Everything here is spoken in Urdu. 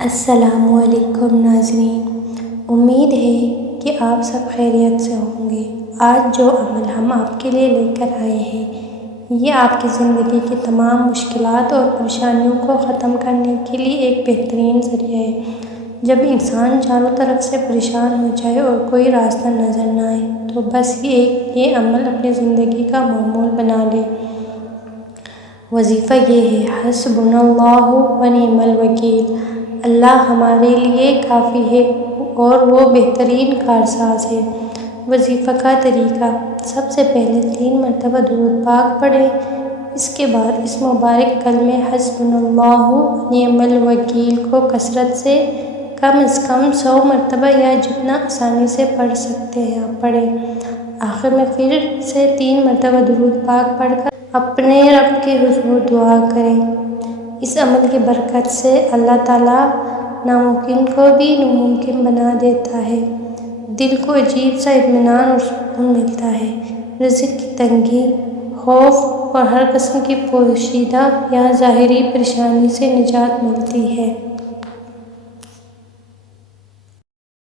السلام علیکم ناظرین، امید ہے کہ آپ سب خیریت سے ہوں گے۔ آج جو عمل ہم آپ کے لیے لے کر آئے ہیں یہ آپ کی زندگی کی تمام مشکلات اور پریشانیوں کو ختم کرنے کے لیے ایک بہترین ذریعہ ہے۔ جب انسان چاروں طرف سے پریشان ہو جائے اور کوئی راستہ نظر نہ آئے تو بس یہ عمل اپنی زندگی کا معمول بنا لے۔ وظیفہ یہ ہے: حسبنا اللہ و نعم الوکیل، اللہ ہمارے لیے کافی ہے اور وہ بہترین کارساز ہے۔ وظیفہ کا طریقہ: سب سے پہلے 3 مرتبہ درود پاک پڑھیں۔ اس کے بعد اس مبارک کلمے حسبنا اللہ و نعم الوکیل کو کثرت سے کم از کم 100 مرتبہ یا جتنا آسانی سے پڑھ سکتے ہیں آپ پڑھیں۔ آخر میں پھر سے 3 مرتبہ درود پاک پڑھ کر اپنے رب کے حضور دعا کریں۔ اس عمل کی برکت سے اللہ تعالیٰ ناممکن کو بھی ممکن بنا دیتا ہے۔ دل کو عجیب سا اطمینان اور سکون ملتا ہے۔ رزق کی تنگی، خوف اور ہر قسم کی پوشیدہ یا ظاہری پریشانی سے نجات ملتی ہے۔